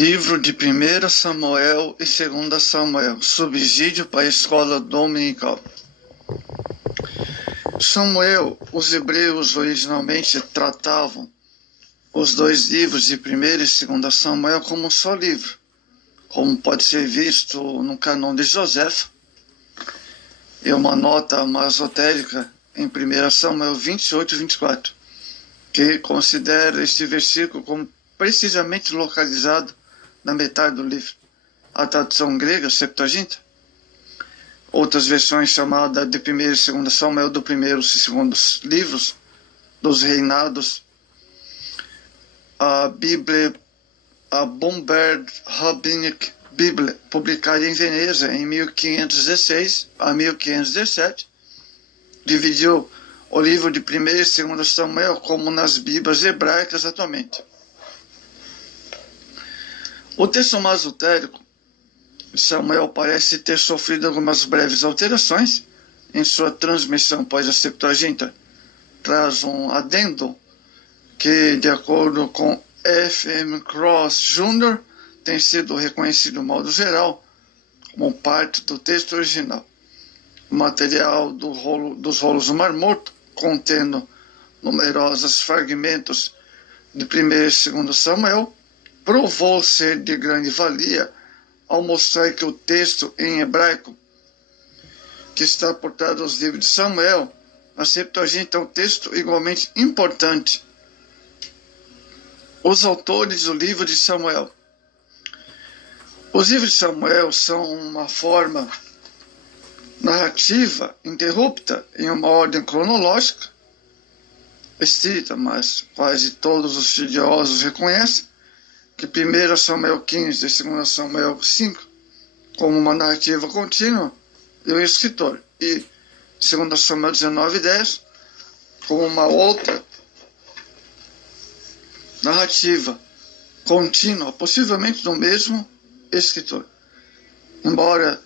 Livro de 1 Samuel e 2 Samuel, subsídio para a escola dominical. Samuel, os hebreus originalmente tratavam os dois livros de 1 e 2 Samuel como um só livro, como pode ser visto no cânon de Joséfo, e uma nota masotérica em 1 Samuel 28 e 24, que considera este versículo como precisamente localizado na metade do livro. A tradução grega, Septuaginta, outras versões chamadas de 1 e 2 Samuel, do primeiro e 2 livros dos reinados, a Bíblia, a Bombard Rabbinic Bible, publicada em Veneza em 1516 a 1517, dividiu o livro de 1 e 2 Samuel como nas Bíblias hebraicas atualmente. O texto masotérico de Samuel parece ter sofrido algumas breves alterações em sua transmissão após a Septuaginta. Traz um adendo que, de acordo com F. M. Cross Jr., tem sido reconhecido de modo geral como parte do texto original. O material dos rolos do Mar Morto, contendo numerosos fragmentos de 1 e 2 Samuel, provou ser de grande valia ao mostrar que o texto em hebraico que está por trás dos livros de Samuel, a Septuaginta, é um texto igualmente importante. Os autores do livro de Samuel. Os livros de Samuel são uma forma narrativa interrupta em uma ordem cronológica estrita, mas quase todos os estudiosos reconhecem que 1 Samuel 15 e 2 Samuel 5 como uma narrativa contínua de um escritor, e 2 Samuel 19 e 10 como uma outra narrativa contínua, possivelmente do mesmo escritor. Embora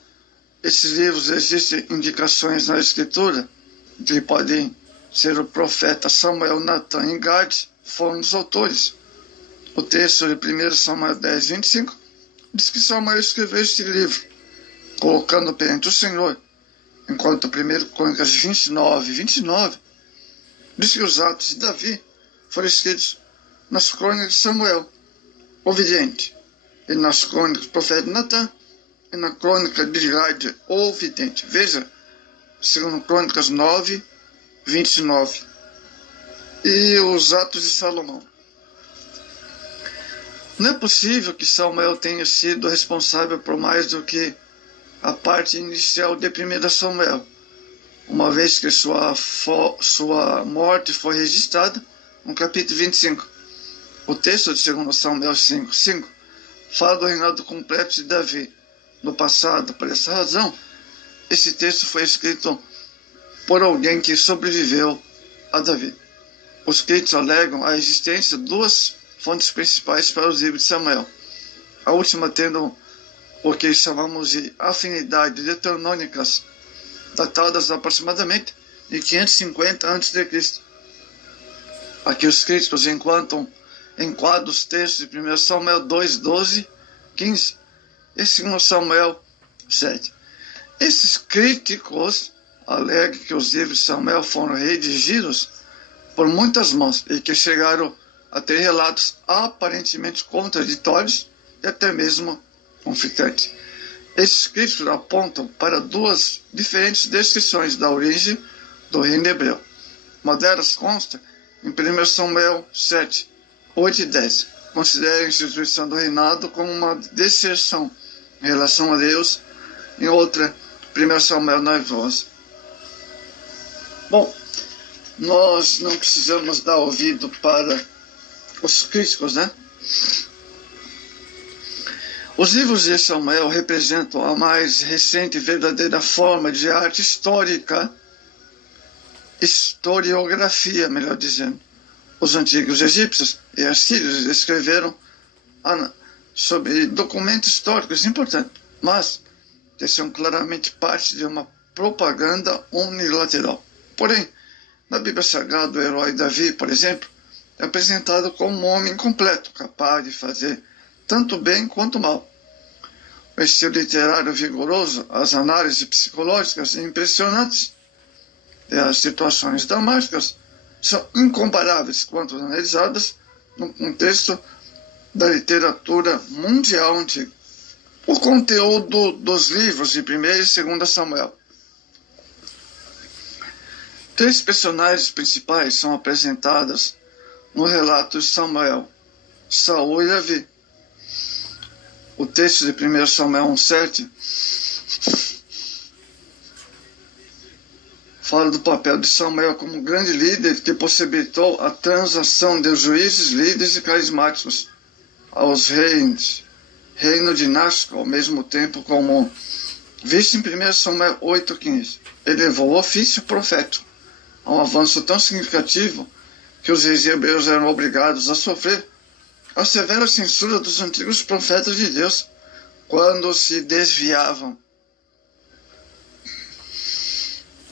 esses livros existem indicações na escritura que podem ser o profeta Samuel, Natan e Gad foram os autores. O texto de 1 Samuel 10, 25 diz que Samuel escreveu este livro, colocando perante o Senhor, enquanto 1 Crônicas 29 e 29 diz que os atos de Davi foram escritos nas crônicas de Samuel, o vidente, e nas crônicas do profeta Natan, e na crônica de Gad, o vidente. Veja, 2 Crônicas 9, 29. E os atos de Salomão. Não é possível que Samuel tenha sido responsável por mais do que a parte inicial de 1 Samuel, uma vez que sua morte foi registrada no capítulo 25. O texto de 2 Samuel 5 fala do reinado completo de Davi no passado. Por essa razão, esse texto foi escrito por alguém que sobreviveu a Davi. Os críticos alegam a existência de duas fontes principais para os livros de Samuel, a última tendo o que chamamos de afinidades deuteronômicas, datadas aproximadamente de 550 a.C. Aqui os críticos enquadram os textos de 1 Samuel 2, 12, 15 e 2 Samuel 7. Esses críticos alegam que os livros de Samuel foram redigidos por muitas mãos e que chegaram a ter relatos aparentemente contraditórios e até mesmo conflitantes. Esses críticos apontam para duas diferentes descrições da origem do reino hebreu. Uma delas consta em 1 Samuel 7, 8 e 10. Considera a instituição do reinado como uma deserção em relação a Deus, em outra, 1 Samuel 9, 11. Bom, nós não precisamos dar ouvido para os críticos, né? Os livros de Samuel representam a mais recente e verdadeira forma de arte histórica, historiografia, melhor dizendo. Os antigos egípcios e assírios escreveram sobre documentos históricos importantes, mas que são claramente parte de uma propaganda unilateral. Porém, na Bíblia Sagrada, o herói Davi, por exemplo, é apresentado como um homem completo, capaz de fazer tanto bem quanto mal. O estilo literário vigoroso, as análises psicológicas impressionantes e as situações dramáticas são incomparáveis quando analisadas no contexto da literatura mundial antiga. O conteúdo dos livros de 1º e 2º Samuel. 3 personagens principais são apresentadas no relato de Samuel: Saul e Davi. O texto de 1 Samuel 1,7 fala do papel de Samuel como grande líder que possibilitou a transação de juízes, líderes e carismáticos aos reino dinástico ao mesmo tempo comum, visto em 1 Samuel 8,15. Ele levou o ofício profético a um avanço tão significativo que os reis hebreus eram obrigados a sofrer a severa censura dos antigos profetas de Deus quando se desviavam.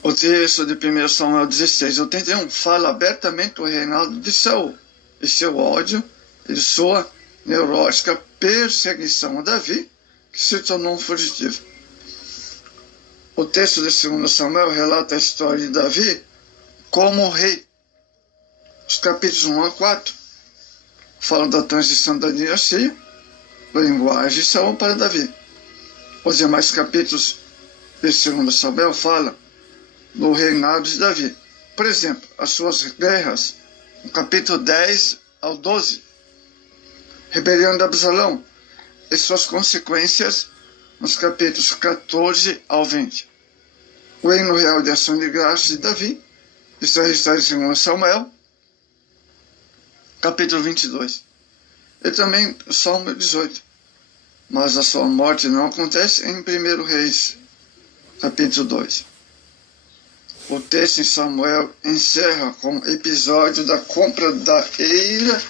O texto de 1 Samuel 16:81 fala abertamente do reinado de Saul e seu ódio e sua neurótica perseguição a Davi, que se tornou um fugitivo. O texto de 2 Samuel relata a história de Davi como rei. Os capítulos 1 a 4 falam da transição da dinastia, da linguagem de Saul para Davi. Os demais capítulos de 2 Samuel falam do reinado de Davi. Por exemplo, as suas guerras, no capítulo 10 ao 12, rebelião de Absalão e suas consequências, nos capítulos 14 ao 20. O hino real de ação de graças de Davi está registrado em 2 Samuel, capítulo 22. E também Salmo 18. Mas a sua morte não acontece em 1 Reis, capítulo 2. O texto em Samuel encerra com o episódio da compra da eira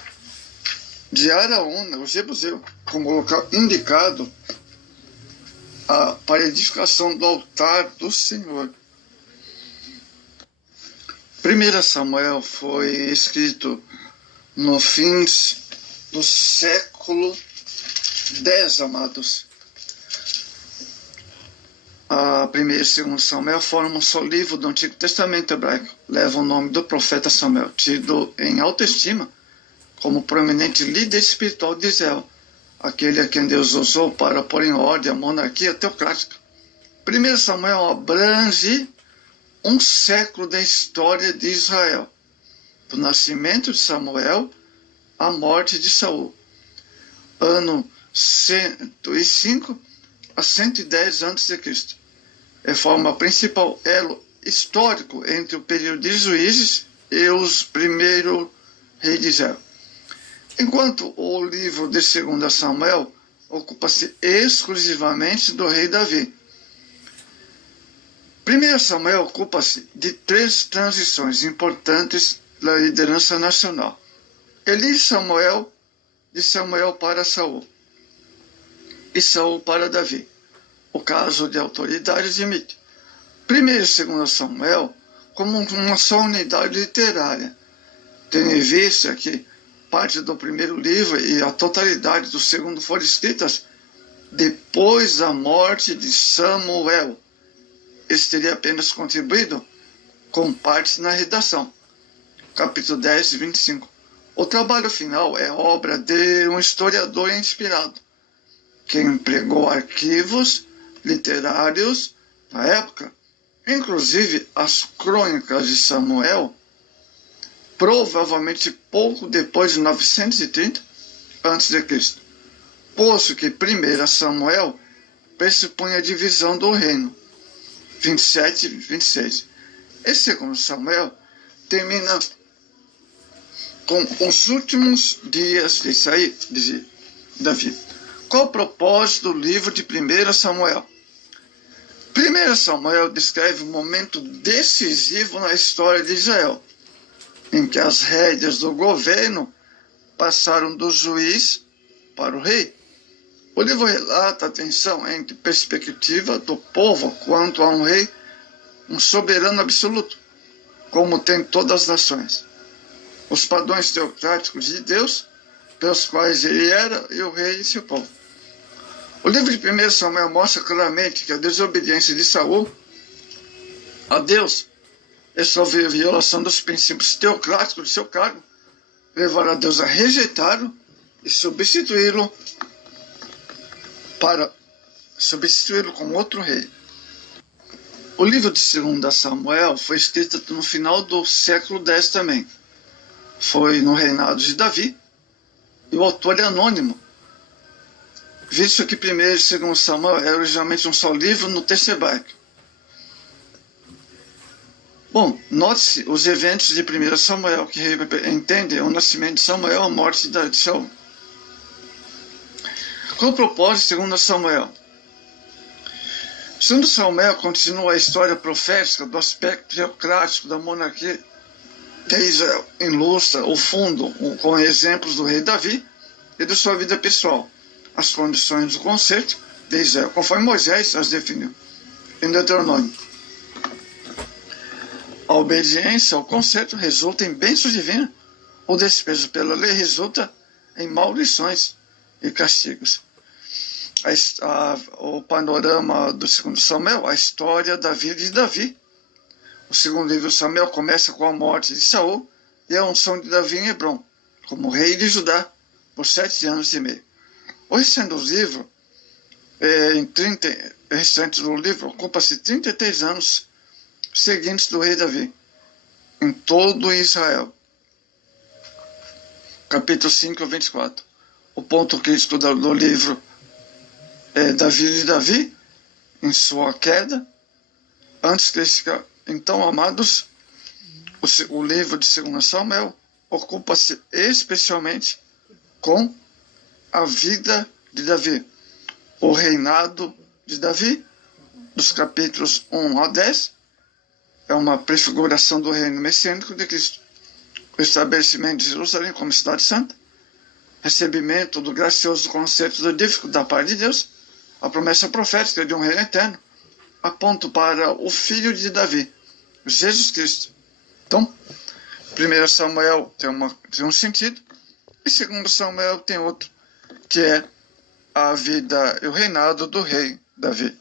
de Araúna, o Jebuseu, como local indicado para a edificação do altar do Senhor. 1 Samuel foi escrito no fim do século X, amados. A 1 e 2 Samuel formam um só livro do Antigo Testamento hebraico. Leva o nome do profeta Samuel, tido em alta estima como proeminente líder espiritual de Israel, aquele a quem Deus usou para pôr em ordem a monarquia teocrática. 1 Samuel abrange um século da história de Israel, do nascimento de Samuel à morte de Saul, ano 105 a 110 a.C. E forma o principal elo histórico entre o período de juízes e os primeiros reis de Israel. Enquanto o livro de 2 Samuel ocupa-se exclusivamente do rei Davi. 1 Samuel ocupa-se de 3 transições importantes da liderança nacional. Eli e Samuel, de Samuel para Saul, e Saul para Davi. O caso de autoridade admite 1 e 2 Samuel como uma só unidade literária, tendo em vista que parte do primeiro livro e a totalidade do segundo foram escritas depois da morte de Samuel. Este teria apenas contribuído com partes na redação. Capítulo 10, 25. O trabalho final é obra de um historiador inspirado, que empregou arquivos literários da época, inclusive as crônicas de Samuel, provavelmente pouco depois de 930 a.C., posto que 1 Samuel pressupõe a divisão do reino, 27 e 26. E 2 Samuel termina com os últimos dias de Davi. Qual o propósito do livro de 1 Samuel? 1 Samuel descreve um momento decisivo na história de Israel, em que as rédeas do governo passaram do juiz para o rei. O livro relata a tensão entre perspectiva do povo quanto a um rei, um soberano absoluto, como tem todas as nações. Os padrões teocráticos de Deus pelos quais ele era e o rei e seu povo. O livro de 1 Samuel mostra claramente que a desobediência de Saul a Deus e sua violação dos princípios teocráticos de seu cargo levaram a Deus a rejeitá-lo e substituí-lo como outro rei. O livro de 2 Samuel foi escrito no final do século X também. Foi no reinado de Davi e o autor é anônimo, visto que 1 e 2 Samuel é originalmente um só livro no terceiro. Bom, note-se os eventos de 1 Samuel, que entendem o nascimento de Samuel e a morte de Saul. Qual o propósito de 2 Samuel? 2 Samuel continua a história profética do aspecto teocrático da monarquia de Israel, ilustra o fundo com exemplos do rei Davi e de sua vida pessoal, as condições do concerto de Israel, conforme Moisés as definiu em Deuteronômio. A obediência ao concerto resulta em bênçãos divinas, o desprezo pela lei resulta em maldições e castigos. O panorama do 2 Samuel, a história da vida de Davi. O segundo livro de Samuel começa com a morte de Saul e a unção de Davi em Hebrom, como rei de Judá, por 7 anos e meio. O restante do livro, ocupa-se 33 anos seguintes do rei Davi, em todo Israel. Capítulo 5 a 24. O ponto crítico do livro é da vida de Davi, em sua queda, antes que ele fique. Então, amados, o livro de 2 Samuel ocupa-se especialmente com a vida de Davi, o reinado de Davi, dos capítulos 1 a 10, é uma prefiguração do reino messiânico de Cristo, o estabelecimento de Jerusalém como cidade santa, recebimento do gracioso conceito do da parte de Deus, a promessa profética de um reino eterno, aponta para o filho de Davi, Jesus Cristo. Então, 1 Samuel tem um sentido, e 2 Samuel tem outro, que é a vida e o reinado do rei Davi.